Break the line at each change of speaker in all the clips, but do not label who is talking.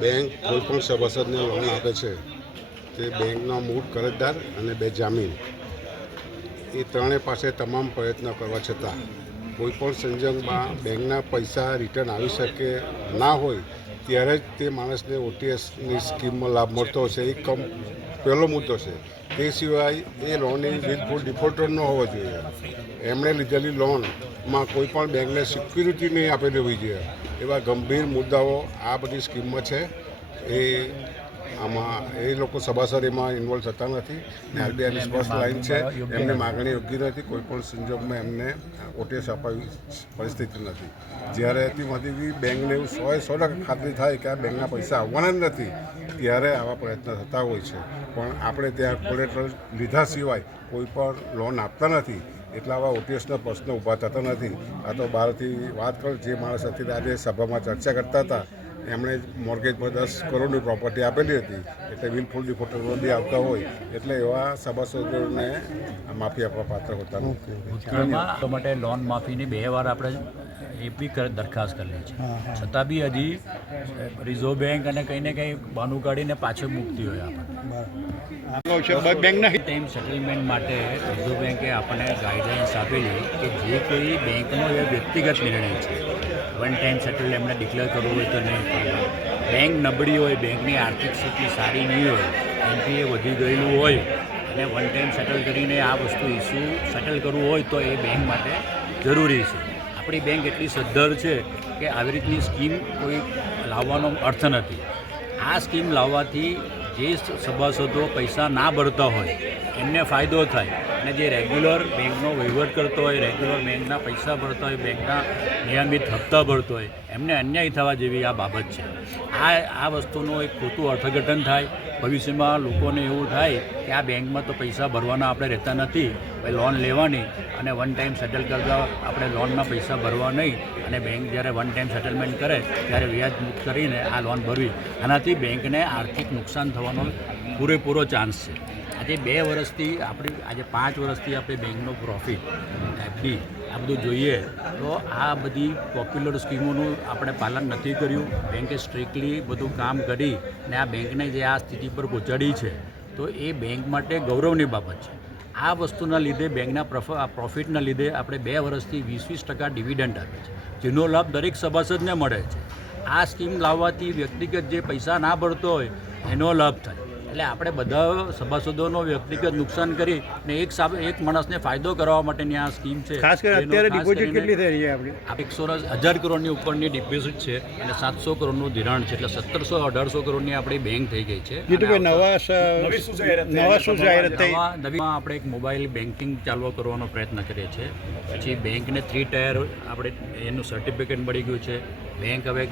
Bank કોઈ પણ સભાસદને loan આપે છે તે બેંકનો મૂળ કરજદાર અને બે જામીન. એ ત્રણેય પાસે તમામ પ્રયત્નો કરવા છતાં કોઈ પણ સંજોગમાં બેંકના પૈસા રિટર્ન આવી શકે ના હોય ત્યારે જ તે માણસને ઓટીએસની સ્કીમમાં લાભ મળતો હશે. એ કમ પહેલો મુદ્દો છે તે સિવાય એ લોન એ બિલકુલ ડિફોલ્ટર ન હોવો જોઈએ. એમણે લીધેલી લોનમાં કોઈ પણ બેંકને સિક્યુરિટી નહીં આપેલી હોવી જોઈએ. એવા ગંભીર મુદ્દાઓ આ બધી સ્કીમમાં છે. એ આમાં એ લોકો સભાસદ એમાં ઇન્વોલ્વ થતા નથી ને આરબીઆઈની સ્પષ્ટ લાઈન છે. એમને માગણી યોગ્ય નથી. કોઈ પણ સંજોગમાં એમને ઓટીએસ અપાવી પરિસ્થિતિ નથી. જ્યારે તેમાંથી બેંકને એવું સો સો ટકા ખાતરી થાય કે આ બેંકના પૈસા આવવાના જ નથી ત્યારે આવા પ્રયત્ન થતા હોય છે. પણ આપણે ત્યાં કોલેટર લીધા સિવાય કોઈ પણ લોન આપતા નથી. એટલા આવા ઓટીએસના પ્રશ્નો ઊભા થતા નથી. આ તો બહારથી વાત કરું, જે માણસ અત્યારે આજે સભામાં ચર્ચા કરતા હતા, એમણે મોર્ગેજ પર દસ કરોડની પ્રોપર્ટી આપેલી હતી. એટલે વિલફુલ ડિફોલ્ટર બી આવતા હોય. એટલે એવા સભાસદોને માફી આપવા પાત્ર હોતા નથી.
માટે લોન માફીની બે વાર આપણે એ બી દરખાસ્ત કરેલી છે. છતાં બી હજી રિઝર્વ બેંક અને કંઈ ને કંઈ બાનું કાઢીને પાછળ મૂકતી હોય આપણને. ટાઈમ સેટલમેન્ટ માટે રિઝર્વ બેંકે આપણને ગાઈડલાઇન્સ આપેલી કે જે કોઈ બેંકનો એ વ્યક્તિગત નિર્ણય છે. વન ટાઈમ સેટલ એમને ડિક્લેર કરવું હોય તો નહીં કરવું. બેંક નબળી હોય બેંકની આર્થિક સ્થિતિ સારી નહીં હોય એનપીએ વધી ગયેલું હોય અને વન ટાઈમ સેટલ કરીને આ વસ્તુ ઇસ્યુ સેટલ કરવું હોય તો એ બેંક માટે જરૂરી છે. આપણી બેંક એટલી સદ્ધર છે કે આવી રીતની સ્કીમ કોઈ લાવવાનો અર્થ નથી. આ સ્કીમ લાવવાથી જે સભાસદો પૈસા ના ભરતા હોય, એમને ફાયદો થાય. અને જે રેગ્યુલર બેંકનો વહીવટ કરતો હોય, રેગ્યુલર બેંકના પૈસા ભરતા હોય, બેંકના નિયમિત હપ્તા ભરતો હોય, એમને અન્યાય થવા જેવી આ બાબત છે. આ આ વસ્તુનું એક ખોટું અર્થઘટન થાય. ભવિષ્યમાં લોકોને એવું થાય કે આ બેંકમાં તો પૈસા ભરવાના આપણે રહેતા નથી, ભાઈ લોન લેવાની અને વન ટાઈમ સેટલ કરતા આપણે લોનના પૈસા ભરવા નહીં. અને બેંક જ્યારે વન ટાઈમ સેટલમેન્ટ કરે, ત્યારે વ્યાજ મુક્ત કરીને આ લોન ભરવી. આનાથી બેંકને આર્થિક નુકસાન થવાનો પૂરેપૂરો ચાન્સ છે. આજે બે વર્ષથી આપણી, આજે પાંચ વર્ષથી આપણે બેંકનો પ્રોફિટ એફડી આ બધું જોઈએ. તો આ બધી પોપ્યુલર સ્કીમોનું આપણે પાલન નથી કર્યું. બેંકે સ્ટ્રિક્ટલી બધું કામ કરી ને આ બેંકને જે આ સ્થિતિ પર પહોંચાડી છે, તો એ બેંક માટે ગૌરવની બાબત છે. આ વસ્તુના લીધે બેંકના પ્રોફિટના લીધે આપણે બે વર્ષથી વીસ વીસ ટકા ડિવિડન્ડ આપે છે. જેનો લાભ દરેક સભાસદને મળે છે. આ સ્કીમ લાવવાથી વ્યક્તિગત જે પૈસા ના ભરતો હોય, એનો લાભ થાય. એટલે આપણે બધા સભાસદોનો વ્યક્તિગત નુકસાન કરી ને એક સાબ એક માણસને ફાયદો કરવા માટેની આ સ્કીમ છે.
ખાસ કરીને અત્યારે ડિપોઝિટ કેટલી થઈ રહી છે આપણી?
એકસો હજાર કરોડની ઉપરની ડિપોઝિટ છે અને સાતસો કરોડનું ધિરાણ છે. એટલે સત્તરસો અઢારસો કરોડની આપણી બેંક થઈ ગઈ છે.
નવા નવા શું જાહેરાત થઈ?
નવીમાં આપણે એક મોબાઈલ બેન્કિંગ ચાલુ કરવાનો પ્રયત્ન કરીએ છીએ. પછી બેંકને થ્રી ટાયર આપણે એનું સર્ટિફિકેટ મળી ગયું છે. બેંક હવે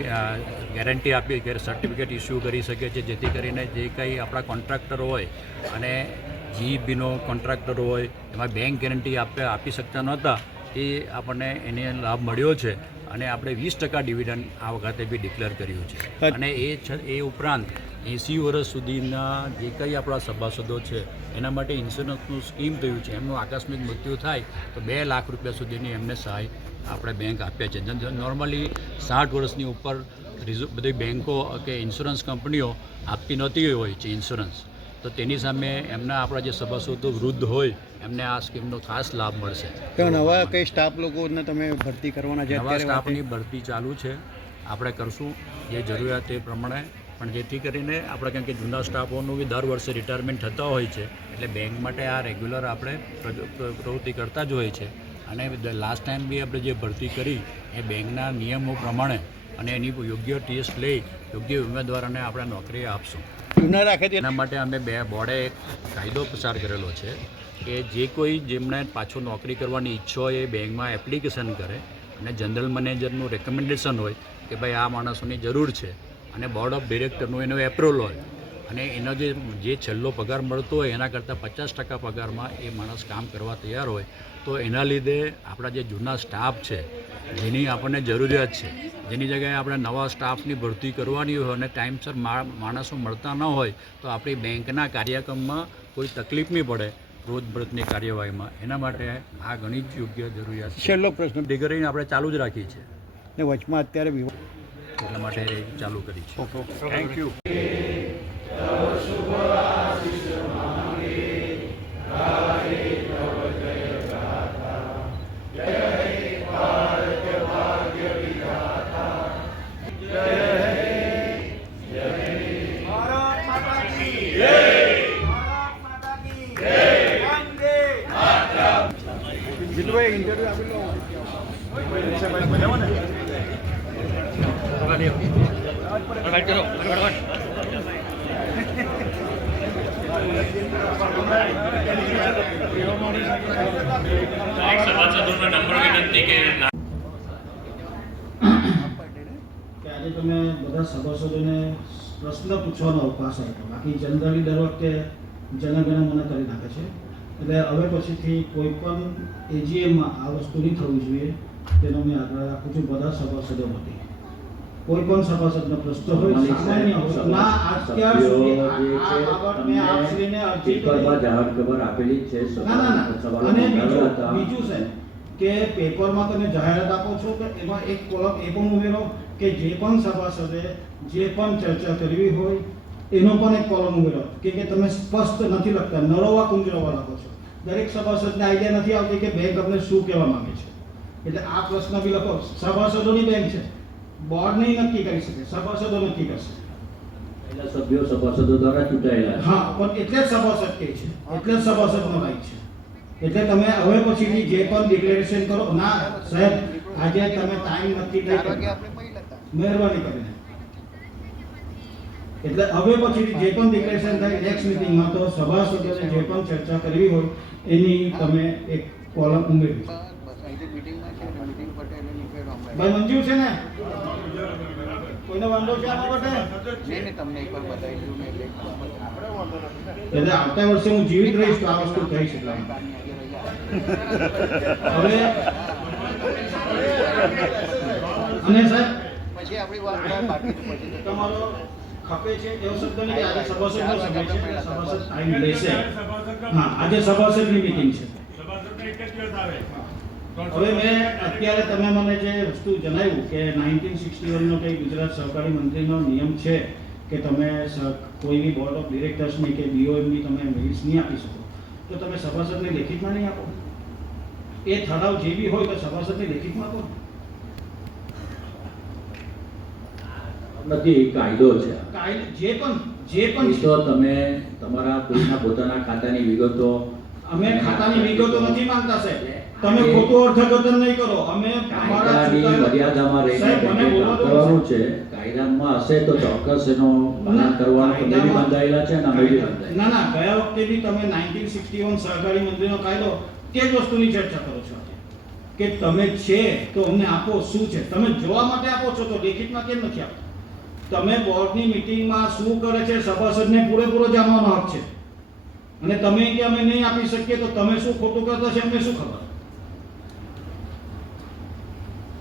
ગેરંટી આપી કે સર્ટિફિકેટ ઇસ્યુ કરી શકે છે જેથી કરીને જે કંઈ આપણા કોન્ટ્રાક્ટર હોય અને જીઈબીનો કોન્ટ્રાક્ટર હોય એમાં બેંક ગેરંટી આપે આપી શકતા નહોતા એ આપણને એને લાભ મળ્યો છે. અને આપણે વીસ ટકા ડિવિડન્ડ આ વખતે બી ડિક્લેર કર્યું છે. અને એ એ ઉપરાંત એંસી વર્ષ સુધીના જે કંઈ આપણા સભાસદો છે એના માટે ઇન્સ્યોરન્સનું સ્કીમ થયું છે એમનું આકસ્મિક મૃત્યુ થાય તો બે લાખ રૂપિયા સુધીની એમને સહાય આપણે બેંક આપીએ છે. નોર્મલી સાઠ વર્ષની ઉપર રિઝર્વ બધી બેંકો કે ઇન્સ્યોરન્સ કંપનીઓ આપતી નહોતી હોય છે ઇન્સ્યોરન્સ. તો તેની સામે એમના આપણા જે સભાસદો વૃદ્ધ હોય એમને આ સ્કીમનો ખાસ લાભ મળશે.
તો નવા કઈ સ્ટાફ લોકોને તમે ભરતી કરવાના છે?
નવા સ્ટાફની ભરતી ચાલુ છે. આપણે કરશું. જે જરૂરિયાત એ પ્રમાણે પણ જેથી કરીને આપણે કારણ કે જૂના સ્ટાફોનું બી દર વર્ષે રિટાયરમેન્ટ થતા હોય છે એટલે બેંક માટે આ રેગ્યુલર આપણે પ્ર- પ્ર- પ્રવૃત્તિ કરતા જ હોય છે. અને લાસ્ટ ટાઈમ બી આપણે જે ભરતી કરી એ બેંકના નિયમો પ્રમાણે અને એની યોગ્ય ટેસ્ટ લઈ યોગ્ય ઉમેદવારોને આપણે નોકરી આપશું.
જૂના રાખે છે.
એના માટે અમે બે બોર્ડે એક કાયદો પસાર કરેલો છે કે જે કોઈ જેમણે પાછું નોકરી કરવાની ઈચ્છા હોય એ બેંકમાં એપ્લિકેશન કરે અને જનરલ મેનેજરનું રેકમેન્ડેશન હોય કે ભાઈ આ માણસોની જરૂર છે. અને બોર્ડ ઓફ ડિરેક્ટરનું એનો એપ્રુવલ હોય. અને એનો જે જે છેલ્લો પગાર મળતો હોય એના કરતાં પચાસ ટકા પગારમાં એ માણસ કામ કરવા તૈયાર હોય તો એના લીધે આપણા જે જૂના સ્ટાફ છે જેની આપણને જરૂરિયાત છે જેની જગ્યાએ આપણે નવા સ્ટાફની ભરતી કરવાની હોય અને ટાઈમસર મા- માણસો મળતા ન હોય તો આપણી બેંકના કાર્યક્રમમાં કોઈ તકલીફ નહીં પડે રોજબરોજની કાર્યવાહીમાં. એના માટે આ ઘણી જ યોગ્ય જરૂરિયાત છે.
છેલ્લો પ્રશ્ન.
ડિગ્રી આપણે ચાલુ જ રાખીએ છીએ.
ને વચમાં અત્યારે એટલા માટે ચાલુ કરી છે.
થેન્ક યુ જીતુભાઈ ઇન્ટરવ્યુ આપી લો
કે આજે તમે બધા સભાસદોને પ્રશ્ન પૂછવાનો અવકાશ આપ્યો બાકી જનરલી દર વખતે જનગણ મને કરી નાખે છે. એટલે હવે પછીથી કોઈ પણ એજીએમમાં આ વસ્તુ નહીં થવી જોઈએ તેનો મેં આગ્રહ રાખું છું બધા સભાસદો માટે. કોઈ પણ સભાસદનો પ્રશ્ન હોય સામાન્ય ના અત્યાર સુધી આ આ બાબત મેં આપશ્રીને અરજી
પેપરમાં જાહેર ખબર આપેલી છે
ના ના અને. બીજું છે કે પેપરમાં તમે જાહેરાત આપો છો કે એમાં એક કોલમ એ પણ ઉમેરો કે જે પણ સભાસદે જે પણ ચર્ચા કરવી હોય એનો પણ એક કોલમ ઉમેરો કે કે તમે સ્પષ્ટ નથી લખતા નરોવા કુંજરોવા લખો છો. દરેક સભાસદને આઈડિયા નથી આવતી કે બેંક અમને શું કહેવા માંગે છે. એટલે આ પ્રશ્ન બી લખો સભાસદોની બેંક છે. બોર્ડ નહીં નક્કી કરી શકે સભાસદો નક્કી કરશે.
પહેલા સભ્યો સભાસદો દ્વારા ચૂંટાયેલા
હા પણ એટલે જ સભાસદ કહે છે. એટલે જ સભાસદનો રાઈટ છે. એટલે તમે હવે પછીની જે પણ ડિક્લેરેશન કરો ના સાહેબ આજે તમે ટાઈમ નક્કી નહીં મહેરબાની કરીને. એટલે હવે પછી જે પણ ડિક્લેરેશન થાય નેક્સ્ટ મિટિંગમાં તો સભાસદોને જે પણ ચર્ચા કરવી હોય, એની તમે એક કોલમ ઉમેરવી ભાઈ, મંજૂર છે ને? કોઈને વાંધો છે
તમને એકવાર બતાવી દઉં એટલે
આવતા વર્ષે હું જીવિત રહીશ આ વસ્તુ થઈ શકે સાહેબ
પછી આપણી વાત
તમારો ખપે છે એવો શબ્દ નહીં આજે સભાસદનો સમય છે. સભાસદ ટાઈમ લેશે હા આજે સભાસદની મીટિંગ છે. હવે મેં અત્યારે તમે મને જે વસ્તુ જણાવ્યું કે નાઇન્ટીન સિક્સટી વનનો કંઈ ગુજરાત સહકારી મંત્રીનો નિયમ છે કે તમે કોઈ બી બોર્ડ ઓફ ડિરેક્ટર્સની કે બીઓએમની તમે મેઇલ્સ નહીં આપી શકો તો તમે સભાસદને લેખિતમાં નહીં આપો? એ ઠરાવ જે બી હોય તો સભાસદને લેખિતમાં આપો
નથી કાયદો છે.
કાયદો જે પણ જે પણ
તો તમે તમારા કોઈના પોતાના ખાતાની વિગતો
અમે ખાતાની વિગતો નથી માંગતા સાહેબ. તમે ખોટું અર્થઘટન નહીં કરો. અમે
કાયદાની મર્યાદામાં રહીને કરવાનું છે. કાયદામાં હશે તો ચોક્કસ એનો પાલન કરવાનો. તમે બી બંધાયેલા છે અને અમે બી બંધાયેલા.
ના ના ગયા વખતે બી તમે 1961 સહકારી મંત્રીનો કાયદો તે જ વસ્તુની ચર્ચા કરો છો કે તમે છે તો અમને આપો શું છે? તમે જોવા માટે આપો છો તો લેખિતમાં કેમ નથી આપતા? તમે બોર્ડની મિટિંગમાં શું કરે છે સભાસદને પૂરેપૂરો જાણવાનો હક છે. અને તમે કે અમે નહીં આપી શકીએ તો તમે શું ખોટું કરતા છે અમને શું ખબર?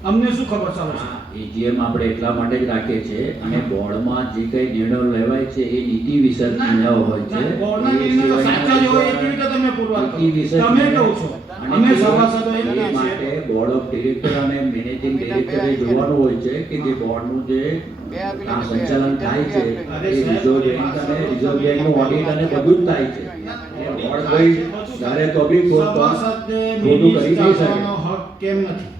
અમને શું ખબર ચાલે છે?
એજીએમ આપણે એટલા માટે જ રાખીએ છીએ અને બોર્ડમાં જે કઈ નિર્ણયો લેવાય છે એ નીતિ વિષયક નિર્ણયો હોય છે.
બોર્ડના નિર્ણયો સાચા જ હોય એ કેવી રીતે તમે
વિષયક
તમે કહો છો. અમે સભાસદો
એ માટે બોર્ડ ઓફ ડિરેક્ટર અને મેનેજિંગ ડિરેક્ટરે જોવાનું હોય છે કે જે બોર્ડનું જે સંચાલન થાય છે એ રિઝર્વ બેંક અને રિઝર્વ બેંકનું ઓડિટ અને બધું જ થાય છે. બોર્ડ કોઈ જ્યારે તો બી ખોટું કરી નહીં શકે.
હક કેમ નથી?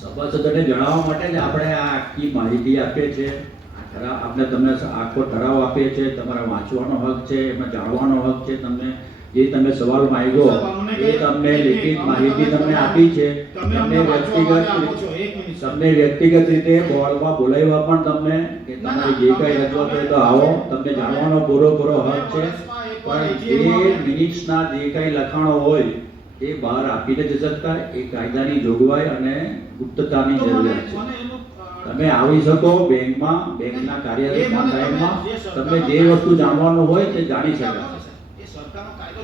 સભાસદોને જણાવવા માટે જ આપણે આ આખી માહિતી આપીએ છીએ. આપણે તમને આખો ઠરાવ આપીએ છીએ. તમારા વાંચવાનો હક છે એમાં જાણવાનો હક છે તમને. જે તમે સવાલ માંગ્યો એ તમને લેખિત માહિતી તમને આપી છે. તમને વ્યક્તિગત તમને વ્યક્તિગત રીતે બોર્ડમાં બોલાવવા પણ તમને કે તમારી જે કઈ રજૂઆત હોય તો આવો તમને જાણવાનો પૂરો પૂરો હક છે. પણ
અમે-
મિનિટ્સના જે કઈ લખાણો હોય એ બહાર આપીને જ શકતા એ કાયદાની જોગવાઈ અને ગુપ્તતાની જરૂરિયાત છે. તમે આવી શકો બેંકમાં બેંકના
એ
કાર્યાલય
તમે
ટાઈમમાં
જે
તમને જે વસ્તુ જાણવાનું હોય તે જાણી
એ
શકાય.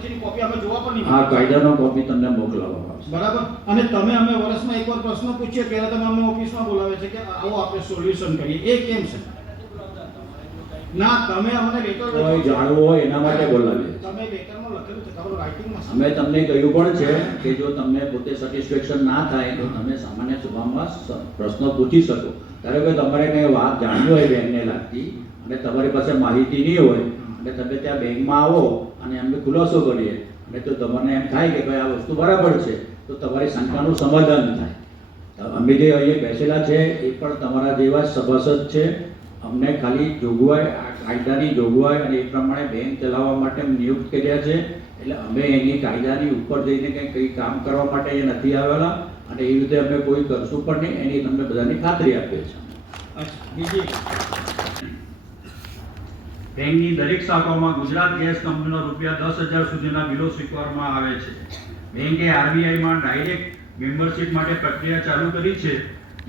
એની કોપી અમે જોવા પણ નહીં
આ કાયદાનો કોપી તમને મોકલાવવામાં આવશે.
બરાબર? અને તમે અમે વર્ષમાં એકવાર પ્રશ્ન પૂછીએ પહેલા તમે અમને ઓફિસમાં બોલાવે છે કે આવો આપણે સોલ્યુશન કરીએ. એ કેમ છે? ના તમે અમને લેટર
જાણવું હોય એના માટે બોલાવીએ
તમે લેટરમાં લખેલું છે તમારું રાઇટિંગમાં
અમે તમને કહ્યું પણ છે કે જો તમને પોતે સેટિસ્ફેક્શન ના થાય તો તમે સામાન્ય સભામાં પ્રશ્નો પૂછી શકો. ધારો કે તમારે કંઈ વાત જાણવી હોય બેંકને લાગતી અને તમારી પાસે માહિતી નહીં હોય અને તમે ત્યાં બેંકમાં આવો અને અમને ખુલાસો કરીએ. અને તો તમને એમ થાય કે ભાઈ આ વસ્તુ બરાબર છે, તો તમારી શંકાનું સમાધાન થાય. અમે જે અહીંયા બેસેલા છે, એ પણ તમારા જેવા સભાસદ છે. અમને ખાલી જોગવાઈ આ કાયદાની જોગવાઈ અને એ પ્રમાણે બેંક ચલાવવા માટે નિયુક્ત કર્યા છે. એટલે અમે એની કાયદાની ઉપર જઈને કંઈ કંઈ કામ કરવા માટે એ નથી આવેલા અને એ રીતે અમે કોઈ કરશું પણ નહીં. એની તમને બધાની ખાતરી આપીએ છીએ.
બીજી.
બેંકની દરેક શાખાઓમાં ગુજરાત ગેસ કંપનીનો રૂપિયા દસ હજાર સુધીના બિલો સ્વીકારવામાં આવે છે. બેંકે આરબીઆઈમાં ડાયરેક્ટ મેમ્બરશિપ માટે પ્રક્રિયા ચાલુ કરી છે.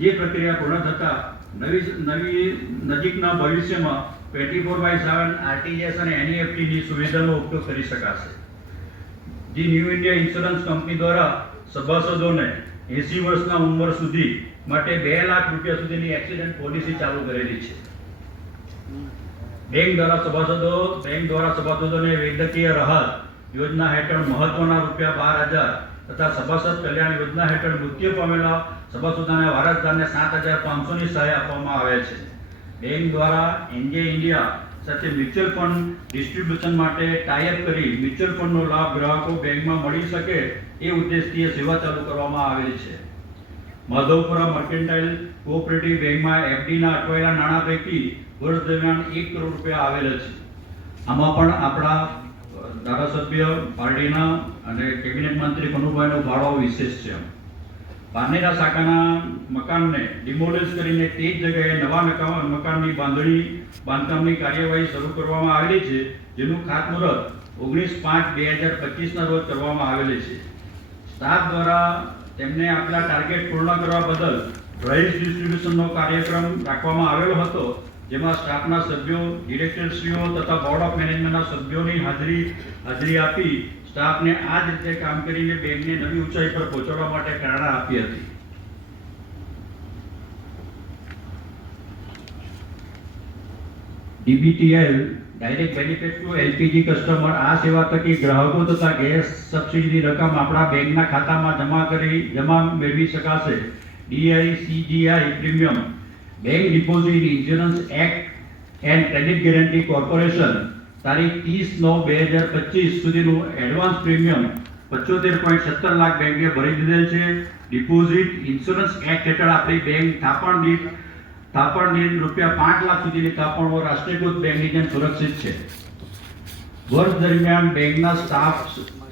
જે પ્રક્રિયા પૂર્ણ થતાં નવી નવી નજીકના ભવિષ્યમાં twenty four by seven RTGS અને એનઈએફટીની સુવિધાનો ઉપયોગ કરી શકાશે. જે ન્યૂ ઇન્ડિયા ઇન્સ્યોરન્સ કંપની દ્વારા સભાસદોને એંસી વર્ષના ઉંમર સુધી માટે બે લાખ રૂપિયા સુધીની એક્સિડન્ટ પોલિસી ચાલુ કરેલી છે. બેંક દ્વારા સભાસદો બેંક દ્વારા સભાસદોને વૈદ્યકીય રાહત યોજના હેઠળ મહત્વના રૂપિયા બાર હજાર તથા સભાસદ કલ્યાણ યોજના હેઠળ મૃત્યુ પામેલા સભાસદોના વારસદારને સાત હજાર પાંચસોની સહાય આપવામાં આવે છે. બેંક દ્વારા એનજે ઇન્ડિયા સાથે મ્યુચ્યુઅલ ફંડ ડિસ્ટ્રીબ્યુશન માટે ટાઈઅપ કરી મ્યુચ્યુઅલ ફંડનો લાભ ગ્રાહકો બેંકમાં મળી શકે એ ઉદ્દેશથી સેવા ચાલુ કરવામાં આવેલી છે. માધવપુરા મર્કેન્ટાઇલ કોઓપરેટિવ બેંકમાં એફડીના અટવાયેલા નાણાં પૈકી વર્ષ દરમિયાન એક કરોડ રૂપિયા આવેલા છે. આમાં પણ આપણા ધારાસભ્ય પાર્ટીના અને કેબિનેટ મંત્રી કનુભાઈનો ફાળો વિશેષ છે પાનેરા શાખાના મકાનને ડિમોલિશ કરીને તે જ જગ્યાએ નવા મકાનની બાંધણી, બાંધકામની કાર્યવાહી શરૂ કરવામાં આવેલી છે, જેનું ખાતમુહૂર્ત ઓગણીસ પાંચ બે હજાર પચીસના રોજ કરવામાં આવેલી છે. સ્ટાફ દ્વારા તેમને આપેલા ટાર્ગેટ પૂર્ણ કરવા બદલ રાઇસ ડિસ્ટ્રીબ્યુશનનો કાર્યક્રમ રાખવામાં આવેલો હતો. જેમાં સ્ટાફના સભ્યો, ડિરેક્ટરશ્રીઓ તથા બોર્ડ ઓફ મેનેજમેન્ટના સભ્યોની હાજરી હાજરી આપી સ્ટાફને આ જ રીતે કામ કરીને બેંકને નવી ઊંચાઈ પર પહોંચાડવા માટે પ્રેરણા આપી હતી. DBTL, direct benefit to LPG customer, આ સેવા થકી ગ્રાહકો તથા ગેસ સબસિડીની રકમ આપણા બેંકના ખાતામાં જમા કરી, જમા મેળવી શકાશે. DICGI premium. Bank deposit insurance act and credit guarantee corporation તારીખ ત્રીસ નવ બે હજાર પચીસ સુધીનું એડવાન્સ પ્રીમિયમ પચોતેર પોઈન્ટ સત્તર લાખ બેંકે ભરી દીધેલ છે. ડિપોઝિટ ઇન્સ્યોરન્સ એક્ટ હેઠળ આપણી બેંક થાપણ દીઠ થાપણ દીઠ રૂપિયા પાંચ લાખ સુધીની થાપણો રાષ્ટ્રીયકૃત બેંકની જેમ સુરક્ષિત છે. વર્ષ દરમિયાન બેંકના સ્ટાફ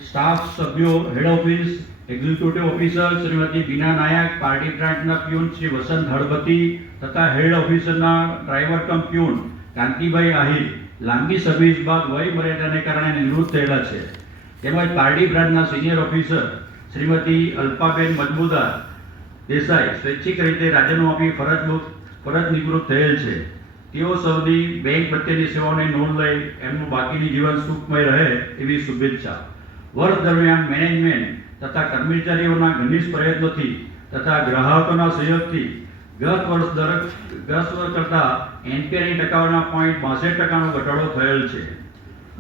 સ્ટાફ સભ્યો head office executive officer Shrimati Bina Nayak party બ્રાન્ચના પ્યુન શ્રી વસંત હળપતિ તથા head ઓફિસરના driver cum peon Kantibhai Ahir લાંબી સર્વિસ બાદ વય મર્યાદાને કારણે નિવૃત્ત થયેલા છે. તેમજ પારડી બ્રાન્ચના સિનિયર ઓફિસર શ્રીમતી અલ્પાબેન મજમુદાર દેસાઈ સ્વૈચ્છિક રીતે રાજીનામું આપી ફરજ ફરજ નિવૃત્ત થયેલ છે. તેઓ સૌની બેંક પ્રત્યેની સેવાઓને નોંધ લઈ એમનું બાકીની જીવન સુખમય રહે એવી શુભેચ્છા. વર્ષ દરમિયાન મેનેજમેન્ટ તથા કર્મચારીઓના ઘનિષ્ઠ પ્રયત્નોથી તથા ગ્રાહકોના સહયોગથી ગત વર્ષ દર ગત વર્ષ કરતાં એનપીઆરની ટકાવારીના પોઈન્ટ બાસઠ ટકાનો ઘટાડો થયેલ છે.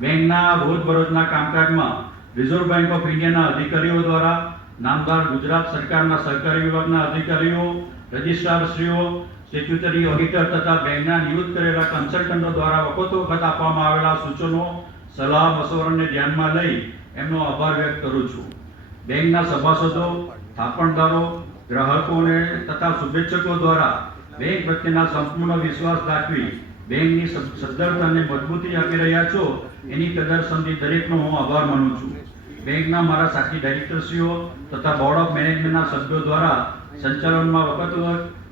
બેંકના રોજબરોજના કામકાજમાં રિઝર્વ બેંક ઓફ ઇન્ડિયાના અધિકારીઓ દ્વારા નામદાર ગુજરાત સરકારના સહકારી વિભાગના અધિકારીઓ, રજિસ્ટ્રારશ્રીઓ, સ્ટેચ્યુટરી ઓડિટર તથા બેંકના નિયુક્ત કરેલા કન્સલ્ટન્ટો દ્વારા વખત વખત આપવામાં આવેલા સૂચનો, સલાહ મશવરાને ધ્યાનમાં લઈ એમનો આભાર વ્યક્ત કરું છું. બેંકના સભાસદો, થાપણદારો ગ્રાહકોને તથા શુભેચ્છકો દ્વારા બેંક પ્રત્યેના સંપૂર્ણ વિશ્વાસ દાખવી બેંકની સદ- સદ્ધરતાને મજબૂતી આપી રહ્યા છો, એની કદર સમજી દરેકનો હું આભાર માનું છું. બેંકના મારા સાથી ડાયરેક્ટરશ્રીઓ તથા બોર્ડ ઓફ મેનેજમેન્ટના સભ્યો દ્વારા સંચાલનમાં વખત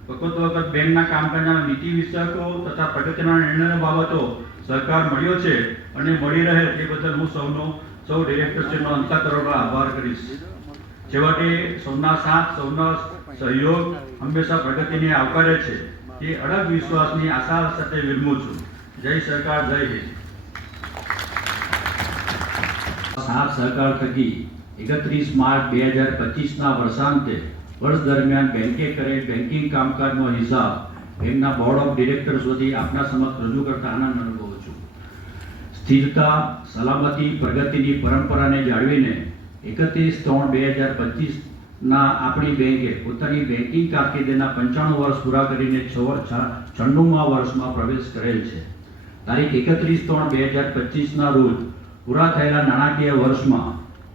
વખત વખત બેંકના કામકાજના નીતિ વિષયકો તથા પ્રગતિના નિર્ણયો બાબતો સહકાર મળ્યો છે અને મળી રહે તે બદલ હું સૌનો, સૌ ડિરેક્ટરશ્રીનો અંતઃકરણનો આભાર કરીશ. છેવટે સૌના સાથ સૌનો સહયોગ હંમેશા પ્રગતિને આવકારે છે. તે અડગ વિશ્વાસની આશા સાથે વિરમું છું. જય સરકાર, જય હિન્દ. સાથ સહકાર થકી એકત્રીસ માર્ચ બે હજાર પચીસના વર્ષાંતે વર્ષ દરમિયાન બેંકે કરેલ બેન્કિંગ કામકાજનો હિસાબ બેંકના બોર્ડ ઓફ ડિરેક્ટર સુધી આપના સમક્ષ રજૂ કરતા આનંદ અનુભવું છું. સ્થિરતા, સલામતી, પ્રગતિની પરંપરાને જાળવીને એકત્રીસ ત્રણ બે હજાર પચીસના આપણી બેંકે પોતાની બેન્કિંગ કારકિર્દીના પંચાણું વર્ષ પૂરા કરીને છન્નુંમાં વર્ષમાં પ્રવેશ કરેલ છે. તારીખ એકત્રીસ ત્રણ બે હજાર પચીસના રોજ પૂરા થયેલા નાણાકીય વર્ષમાં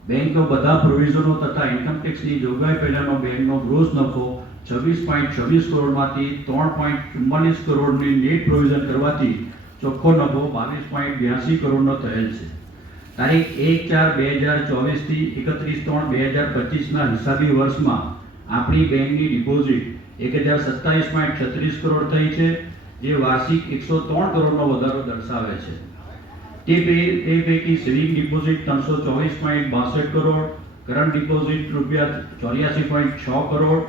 બેંકો બધા પ્રોવિઝનો તથા ઇન્કમટેક્સની જોગવાઈ પહેલાંનો બેંકનો ગ્રોસ નફો છવ્વીસ પોઈન્ટ છવ્વીસ કરોડમાંથી ત્રણ પોઈન્ટ ચુમ્માલીસ કરોડની નેટ પ્રોવિઝન કરવાથી ચોખ્ખો નફો બાવીસ પોઈન્ટ બ્યાસી કરોડનો થયેલ છે. તારીખ એક ચાર બે હજાર ચોવીસથી એકત્રીસ ત્રણ બે હજાર પચીસના હિસાબી વર્ષમાં આપણી બેંકની ડિપોઝિટ એક હજાર સત્તાવીસ પોઈન્ટ છત્રીસ કરોડ થઈ છે, જે વાર્ષિક એકસો ત્રણ કરોડનો વધારો દર્શાવે છે. તે પૈ- તે પૈકી સેવિંગ ડિપોઝિટ ત્રણસો ચોવીસ પોઈન્ટ બાસઠ કરોડ, કરંટ ડિપોઝિટ રૂપિયા ચોર્યાસી પોઈન્ટ છ કરોડ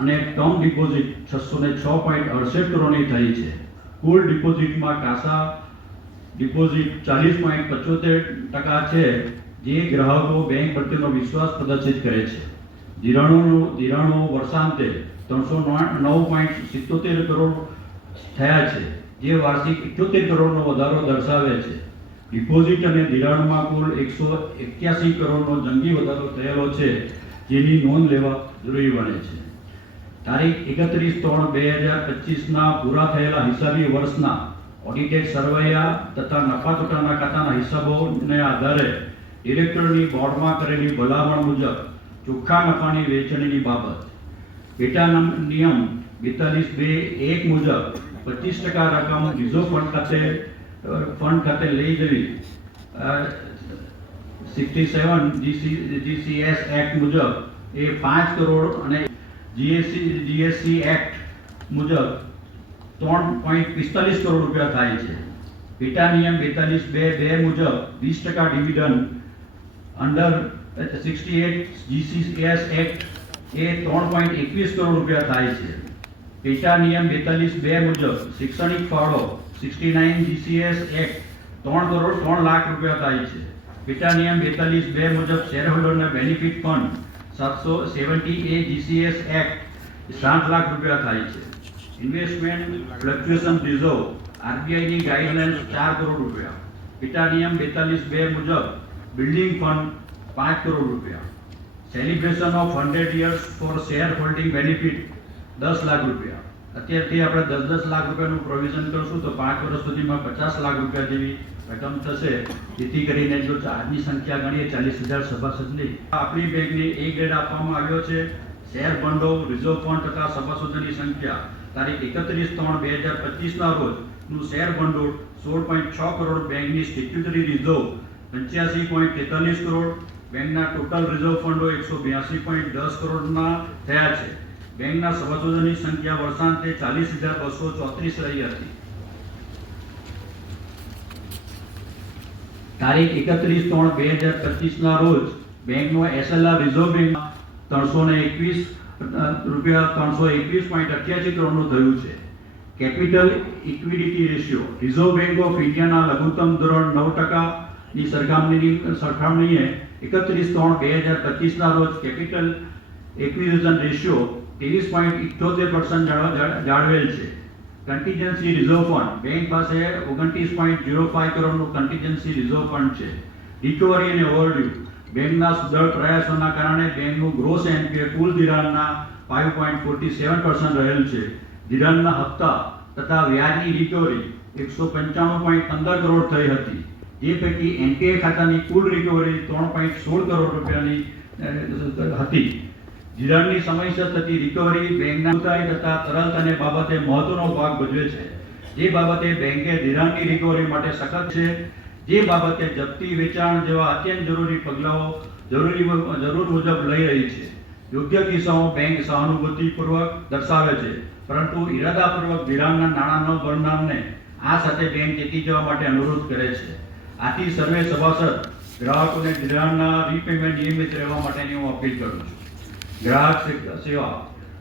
અને ટર્મ ડિપોઝિટ છસો ને છ પોઈન્ટ અડસઠ કરોડની થઈ છે. કુલ ડિપોઝિટમાં કાસા ડિપોઝિટ ચાલીસ પોઈન્ટ પચોતેર ટકા છે, જે ગ્રાહકો બેંક પ્રત્યેનો વિશ્વાસ પ્રદર્શિત કરે છે. ધિરાણોનું, ધિરાણો વર્ષાંતે ત્રણસો નવ પોઈન્ટ સિત્તોતેર કરોડ થયા છે, જે વાર્ષિક ઇઠ્યોતેર કરોડનો વધારો દર્શાવે છે. ડિપોઝિટ અને ધિરાણમાં કુલ એકસો એક્યાસી કરોડનો જંગી વધારો થયેલો છે, જેની નોંધ લેવા જરૂરી બને છે. તારીખ એકત્રીસ ત્રણ બે હજાર પચીસના પૂરા થયેલા હિસાબી વર્ષના ઓડિટેડ સરવૈયા તથા નફા તોટાના ખાતાના હિસાબોને આધારે ડિરેક્ટરની બોર્ડમાં કરેલી ભલામણ મુજબ ચોખ્ખા નફાની વેચણીની બાબત. પેટા નિયમ બેતાલીસ બે એક મુજબ પચીસ ટકા રકમ રિઝર્વ ફંડ ખાતે ફંડ ખાતે લઈ જવી. Sixty seven GC GCS act મુજબ એ પાંચ કરોડ અને જીએસસી જીએસસી એક્ટ મુજબ ત્રણ પોઈન્ટ પિસ્તાલીસ કરોડ રૂપિયા થાય છે. પેટા નિયમ બેતાલીસ બે બે મુજબ વીસ ટકા dividend under sixty eight GCS act એ ત્રણ પોઈન્ટ એકવીસ કરોડ રૂપિયા થાય છે. પેટા નિયમ બેતાલીસ બે મુજબ શૈક્ષણિક ફાળો સિક્સટી નાઇન જીસીએસ એક્ટ ત્રણ કરોડ ત્રણ લાખ રૂપિયા થાય છે. પેટા નિયમ બેતાલીસ બે મુજબ શેરહોલ્ડરના બેનિફિટ ફંડ સાતસો સેવન્ટી એ જીસીએસ એક્ટ સાત લાખ રૂપિયા થાય છે. ઇન્વેસ્ટમેન્ટ ફ્લક્ચ્યુએશન રિઝર્વ આરબીઆઈની ગાઈડલાઇન્સ ચાર કરોડ રૂપિયા. પિતા નિયમ બેતાલીસ બે મુજબ બિલ્ડિંગ ફંડ પાંચ કરોડ રૂપિયા. Celebration of hundred years for share holding benefit દસ લાખ રૂપિયા. અત્યારથી આપણે દસ દસ લાખ રૂપિયાનું પ્રોવિઝન કરશું તો પાંચ વર્ષ સુધીમાં પચાસ લાખ રૂપિયા જેવી રકમ થશે. જેથી કરીને જો આજની સંખ્યા ગણીએ, ચાલીસ હજાર સભાસદની આપણી બેંકને એ ગ્રેડ આપવામાં આવ્યો છે. શેર ભંડોળ રિઝર્વ ફંડ તથા સભાસદોની સંખ્યા તારીખ એકત્રીસ ત્રણ બે હજાર પચીસના રોજનું શેર ભંડોળ સોળ પોઈન્ટ છ કરોડ બેંકની સ્ટેચ્યુટરી રિઝર્વ પંચ્યાસી પોઈન્ટ તેતાલીસ કરોડ. બેંકના ટોટલ રિઝર્વ ફંડો એકસો બ્યાસી પોઈન્ટ દસ કરોડના થયા છે. બેંકના સભાસદોની સંખ્યા વર્ષાંતે ચાલીસ હજાર બસો ચોત્રીસ રહી હતી. તારીખ એકત્રીસ ત્રણ બે હજાર પચીસના રોજ બેંકનો એસએલઆર રિઝર્વ બેંક ત્રણસો ને એકવીસ રૂપિયા ત્રણસો એકવીસ પોઈન્ટ અઠ્યાસી કરોડનું થયું છે. Capital equity ratio reserve bank of ઇન્ડિયાના લઘુત્તમ ધોરણ નવ ટકાની સરખામણીની સરખામણીએ એકત્રીસ ત્રણ બે હજાર પચીસના રોજ કેપિટલ એક્વિઝિશન રેશિયો ત્રેવીસ પોઈન્ટ ઇઠ્યોતેર પર્સન્ટ જાળવેલ છે. કન્ટીજન્સી રિઝર્વ ફંડ બેંક પાસે ઓગણત્રીસ પોઈન્ટ ઝીરો ફાઈવ કરોડનું કન્ટીજન્સી રિઝર્વ ફંડ છે. રિકવરી અને ઓવરડ્યુ બેંકના સુદૃઢ પ્રયાસોના કારણે બેંકનું ગ્રોસ એનપીએ કુલ ધિરાણના five point forty seven percent રહેલ છે. ધિરાણના હપ્તા તથા વ્યાજની રિકવરી એકસો પંચાણું પોઈન્ટ પંદર કરોડ થઈ હતી. જે પૈકી એનપીએ ખાતાની કુલ રિકવરી ત્રણ પોઈન્ટ સોળ કરોડ રૂપિયાની હતી. ધિરાણની સમયસર થતી રિકવરી બેંકના ઉતારી તથા તરલતાને બાબતે મહત્વનો ભાગ ભજવે છે. જે બાબતે બેંકે ધિરાણની રિકવરી માટે સખત છે. જે બાબતે જપ્તી, વેચાણ જેવા અત્યંત જરૂરી પગલાઓ જરૂરી જરૂર મુજબ લઈ રહી છે. યોગ્ય કિસ્સાઓ બેંક સહાનુભૂતિપૂર્વક દર્શાવે છે, પરંતુ ઇરાદાપૂર્વક ધિરાણના નાણાં ન ભરનારને આ સાથે બેંક ચેતી જવા માટે અનુરોધ કરે છે. આથી સર્વે સભાસદ ગ્રાહકોને ધિરાણના રીપેમેન્ટ નિયમિત રહેવા માટેની હું અપીલ કરું છું. ગ્રાહક સેવા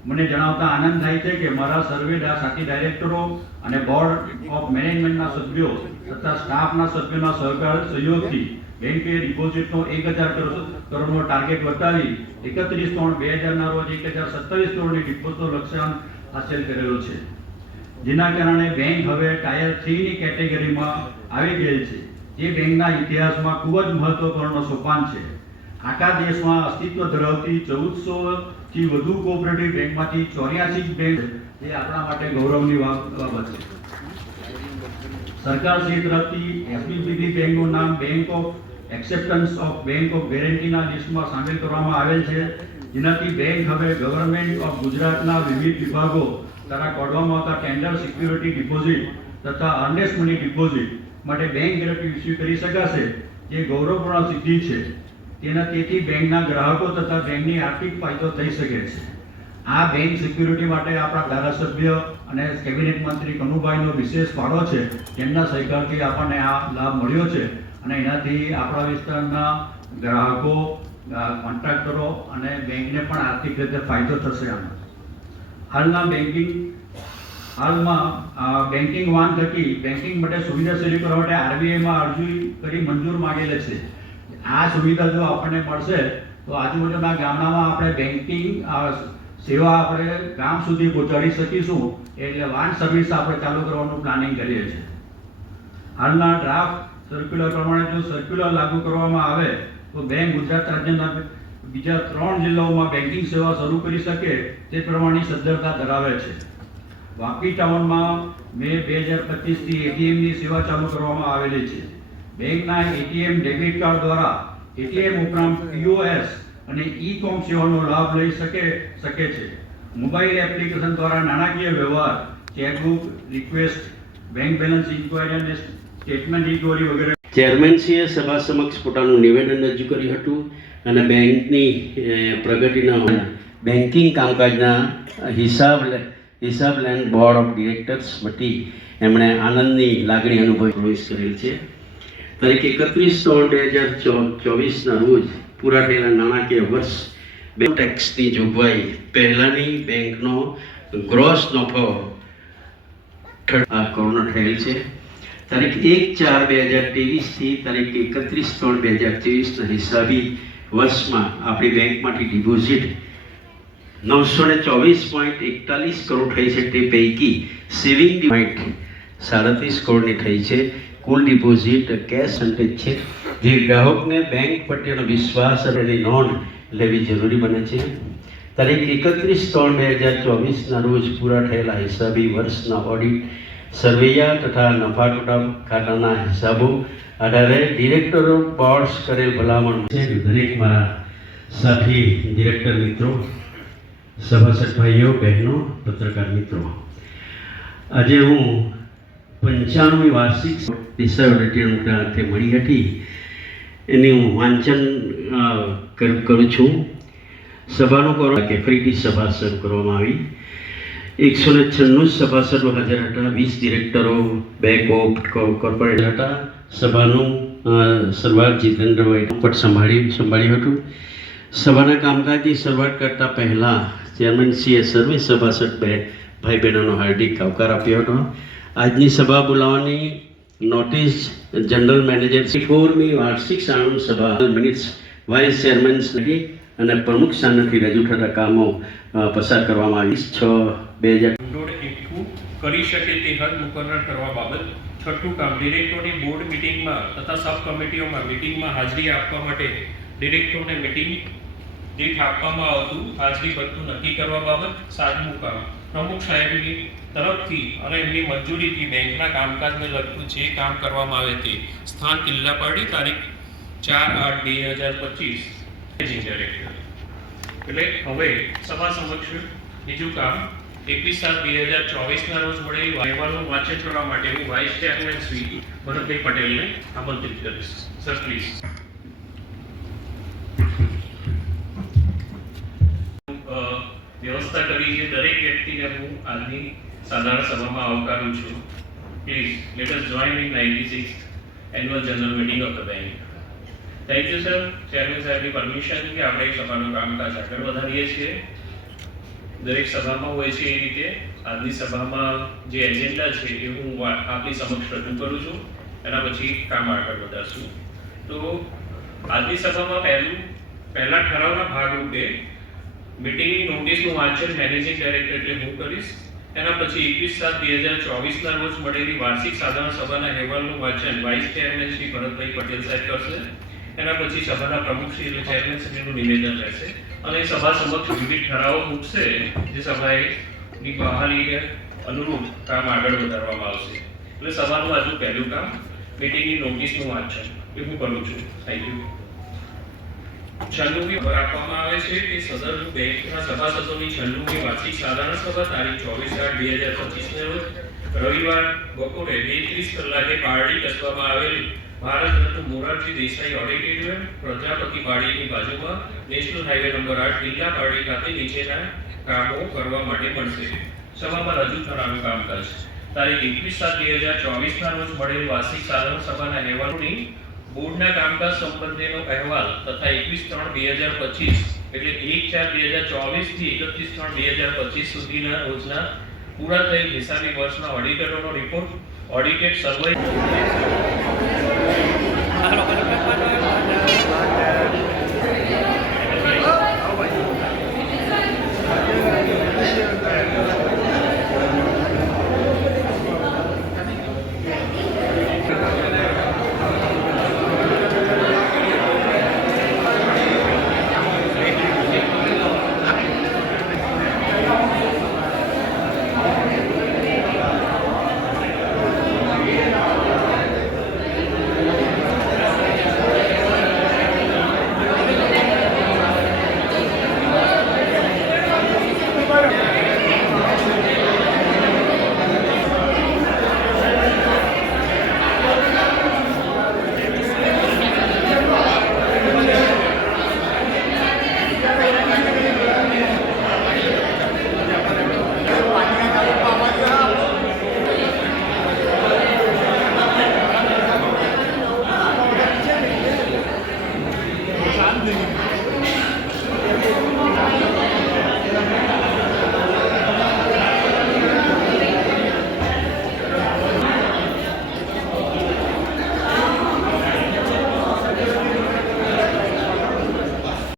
મને જણાવતા આનંદ થાય છે કે મારા સર્વે સાથી ડાયરેક્ટરો અને બોર્ડ ઓફ મેનેજમેન્ટના સભ્યો તથા સ્ટાફના સભ્યોના સહકાર સહયોગથી બેંકે ડિપોઝિટનો એક હજાર કરોડનો ટાર્ગેટ વટાવી એકત્રીસ ત્રણ બે હજારના રોજ એક હજાર સત્તાવીસ કરોડની ડિપોઝિટનો લક્ષ્યાંક હાંસલ કરેલો છે. જેના કારણે બેંક હવે ટાયર થ્રીની કેટેગરીમાં આવી ગયેલ છે. જે બેંકના ઇતિહાસમાં ખૂબ જ મહત્વપૂર્ણ સોપાન છે. આખા દેશમાં અસ્તિત્વ ધરાવતી ચૌદસો થી વધુ કોઓપરેટિવ બેંકમાંથી ચોર્યાસી બેંક એ આપણા માટે ગૌરવની બાબત છે. સરકાર શ્રી તરફથી એસબીપીની બેંકનું નામ bank of acceptance of bank of ગેરંટીના લિસ્ટમાં સામેલ કરવામાં આવેલ છે. જેનાથી બેંક હવે ગવર્મેન્ટ ઓફ ગુજરાતના વિવિધ વિભાગો દ્વારા કાઢવામાં આવતા ટેન્ડર સિક્યુરિટી ડિપોઝિટ તથા અર્નેસ્ટ મની ડિપોઝિટ માટે બેંક ગેરંટી ઇસ્યુ કરી શકાશે, જે ગૌરવપૂર્ણ સિદ્ધિ છે. તેના તેથી બેંકના ગ્રાહકો તથા બેંકની આર્થિક ફાયદો થઈ શકે છે. આ બેંક સિક્યુરિટી માટે આપણા ધારાસભ્ય અને કેબિનેટ મંત્રી કનુભાઈનો વિશેષ ફાળો છે. તેમના સહકારથી આપણને આ લાભ મળ્યો છે અને એનાથી આપણા વિસ્તારના ગ્રાહકો કોન્ટ્રાક્ટરો અને બેંકને પણ આર્થિક રીતે ફાયદો થશે આમાં. હાલના બેન્કિંગ હાલમાં બેન્કિંગ વાન થકી બેન્કિંગ માટે સુવિધા શરૂ કરવા માટે આરબીઆઈમાં અરજી કરી મંજૂર માંગેલ છે. આ સુવિધા જો આપણને મળશે, તો આજુબાજુના ગામડામાં આપણે બેન્કિંગ સેવા આપણે ગામ સુધી પહોંચાડી શકીશું, એટલે વાન સર્વિસ આપણે ચાલુ કરવાનું પ્લાનિંગ કરીએ છીએ. હાલના ડ્રાફ્ટ સર્ક્યુલર પ્રમાણે જો સર્ક્યુલર લાગુ કરવામાં આવે, તો બેંક ગુજરાત રાજ્યના બીજા ત્રણ જિલ્લાઓમાં બેન્કિંગ સેવા શરૂ કરી શકે તે પ્રમાણની સદ્ધરતા ધરાવે છે. વાપી ટાઉનમાં મે બે હજાર પચીસથી એટીએમની સેવા ચાલુ કરવામાં આવેલી છે. બેંકના એટીએમ ડેબિટ કાર્ડ દ્વારા એટીએમ ઉપરાંત પીઓએસ અને ઈ કોમ સેવાનો લાભ લઈ શકે શકે છે. મોબાઈલ એપ્લિકેશન દ્વારા નાણાકીય વ્યવહાર, chequebook, request, bank balance inquiry અને સ્ટેટમેન્ટ ઇન્ક્વાયરી વગેરે.
ચેરમેનશ્રીએ સભા સમક્ષ પોતાનું નિવેદન રજૂ કર્યું હતું અને બેંકની પ્રગતિના બેન્કિંગ કામકાજના હિસાબ હિસાબ લેન્ડ બોર્ડ ઓફ ડિરેક્ટર્સ વતી એમણે આનંદની લાગણી અનુભવી, પ્રવેશ કરેલ છે. તારીખ એકત્રીસ ત્રણ બે હજાર ચોવીસના રોજ પૂરા થયેલા નાણાકીય વર્ષ બેંક ટેક્સની જોગવાઈ. પહેલાંની બેંકનો ગ્રોસ નફો કોરોના થયેલ છે. તારીખ એક ચાર બે હજાર ત્રેવીસથી તારીખ એકત્રીસ ત્રણ બે હજાર ત્રેવીસના હિસાબી વર્ષમાં આપણી બેંકમાંથી ડિપોઝિટ નવસો ને ચોવીસ પોઈન્ટ એકતાલીસ કરોડ થઈ છે. તે પૈકી સેવિંગ પોઈન્ટ સાડત્રીસ કરોડની થઈ છે. કુલ ડિપોઝિટ કેશ હંડ્રેડ છે. જે ગ્રાહકને બેંક પ્રત્યેનો વિશ્વાસ અને નોંધ લેવી જરૂરી બને છે. તારીખ એકત્રીસ ત્રણ બે હજાર ચોવીસના રોજ પૂરા થયેલા હિસાબી વર્ષના ઓડિટ, સર્વૈયા તથા નફા તોટા ખાતાના હિસાબો, આધારે ડિરેક્ટરો બોર્ડ્સ કરેલ ભલામણ છે. દરેક મારા સાથી, ડિરેક્ટર મિત્રો, સભાસદ ભાઈઓ, બહેનો, પત્રકાર મિત્રો, આજે હું પંચાણુંમી વાર્ષિક ડિસેબિલિટી મળી હતી. એની હું વાંચન કરું છું. સભાનું કરો કે ફરીથી સભા શરૂ કરવામાં આવી. એકસો ને છન્નું સભાસદો હાજર હતા. વીસ ડિરેક્ટરો બે કોર્પોરેટ હતા. સભાનું સરવાર જીતેન્દ્રભાઈ પટ સંભાળી, સંભાળ્યું હતું. સભાના કામકાજની શરૂઆત કરતા પહેલાં ચેરમેન સીએ સર્વે સભાસદ બે ભાઈ બહેનોનો હાર્દિક આવકાર આપ્યો હતો. આજની સભા બોલાવવાની નોટિસ જનરલ મેનેજર ફોરમી વાર્ષિક સાણું સભા મિનિટ્સ વાઇસ ચેરમેન શ્રી અને પ્રમુખ સ્થાનથી રજૂ થતા કામો પસાર કરવામાં આવી. છ, બે હજાર
એકઠું કરી શકે તે હદ મુકરર કરવા બાબત. છઠ્ઠું કામ ડિરેક્ટરની બોર્ડ મિટિંગમાં તથા સબ કમિટીઓમાં મિટિંગમાં હાજરી આપવા માટે ડિરેક્ટરોને મિટિંગ દીઠ આપવામાં આવતું. હાજરી બધું નક્કી કરવા બાબત. સાતમું કામ પ્રમુખ સાહેબની તરફથી અને એમની મંજૂરીથી બેંકના કામકાજને લગતું જે કામ કરવામાં આવે તે સ્થાન કિલ્લા પાડી તારીખ ચાર આઠ બે હજાર પચીસ. એટલે હવે સભા સમક્ષ બીજું કામ. એકવીસ સાત બે હજાર ચોવીસના રોજ મળેલી અહેવાલો વાંચન કરવા માટે હું વાઇસ ચેરમેન શ્રી ભરતભાઈ પટેલને આમંત્રિત કરીશ. સર પ્લીઝ વ્યવસ્થા કરી છે દરેક વ્યક્તિને હું આજની સાધારણ સભામાં આવકારું છું. Please let us join in ninety six annual general meeting of the bank thank you sir chairman સાહેબની પરમિશન કે આપણે એ સભાનું કામકાજ આગળ વધારીએ છીએ. દરેક સભામાં હોય છે એ રીતે. આજની સભામાં જે એજન્ડા છે એ હું આપની સમક્ષ રજૂ કરું છું. એના પછી કામ આગળ વધારશું. તો આજની સભામાં પહેલું, પહેલા ઠરાવના ભાગરૂપે મીટિંગની નોટિસનું વાંચન મેનેજિંગ ડાયરેક્ટર હું કરીશ. એના પછી એકવીસ સાત બે હજાર ચોવીસના રોજ મળેલી વાર્ષિક સાધારણ સભાના અહેવાલનું વાંચન વાઇસ ચેરમેન શ્રી ભરતભાઈ પટેલ સાહેબ કરશે. એના પછી સભાના પ્રમુખ શ્રી એટલે ચેરમેન શ્રીનું નિવેદન રહેશે. અને સભા સમક્ષ વિવિધ ઠરાવો મૂકશે, જે સભાએ ની બહાલીને અનુરૂપ કામ આગળ વધારવામાં આવશે. એટલે સભાનું આજુ પહેલું કામ મીટિંગની નોટિસનું વાંચન. એ હું કરું છું. થેન્ક યુ છન્નુમી આપવામાં આવે છે. કે સદરનું બેંકના સભાસદોની છન્નુમી વાર્ષિક સાધારણ સભા તારીખ ચોવીસ આઠ બે હજાર પચીસને રવિવાર બપોરે બે ત્રીસ કલાકે પારડી કસવામાં આવેલી ભારત રત્ન મોરારજી દેસાઈ ઓડિટોરિયમ પ્રજાપતિ પાડીની બાજુમાં નેશનલ હાઈવે નંબર આઠ જિલ્લા પાડી ખાતે નીચેના કામો કરવા માટે મળશે. સભામાં રજૂ થવાનું કામકાજ. તારીખ એકવીસ સાત બે હજાર ચોવીસના રોજ મળેલ વાર્ષિક સાધારણ સભાના અહેવાલોની બોર્ડના કામકાજ સંબંધેનો અહેવાલ તથા એકવીસ ત્રણ બે હજાર પચીસ એટલે એક ચાર બે હજાર ચોવીસથી એકત્રીસ ત્રણ બે હજાર પચીસ સુધીના રોજના પૂરા થયેલ હિસાબી વર્ષના ઓડિટરોનો રિપોર્ટ ઓડિટેડ સર્વે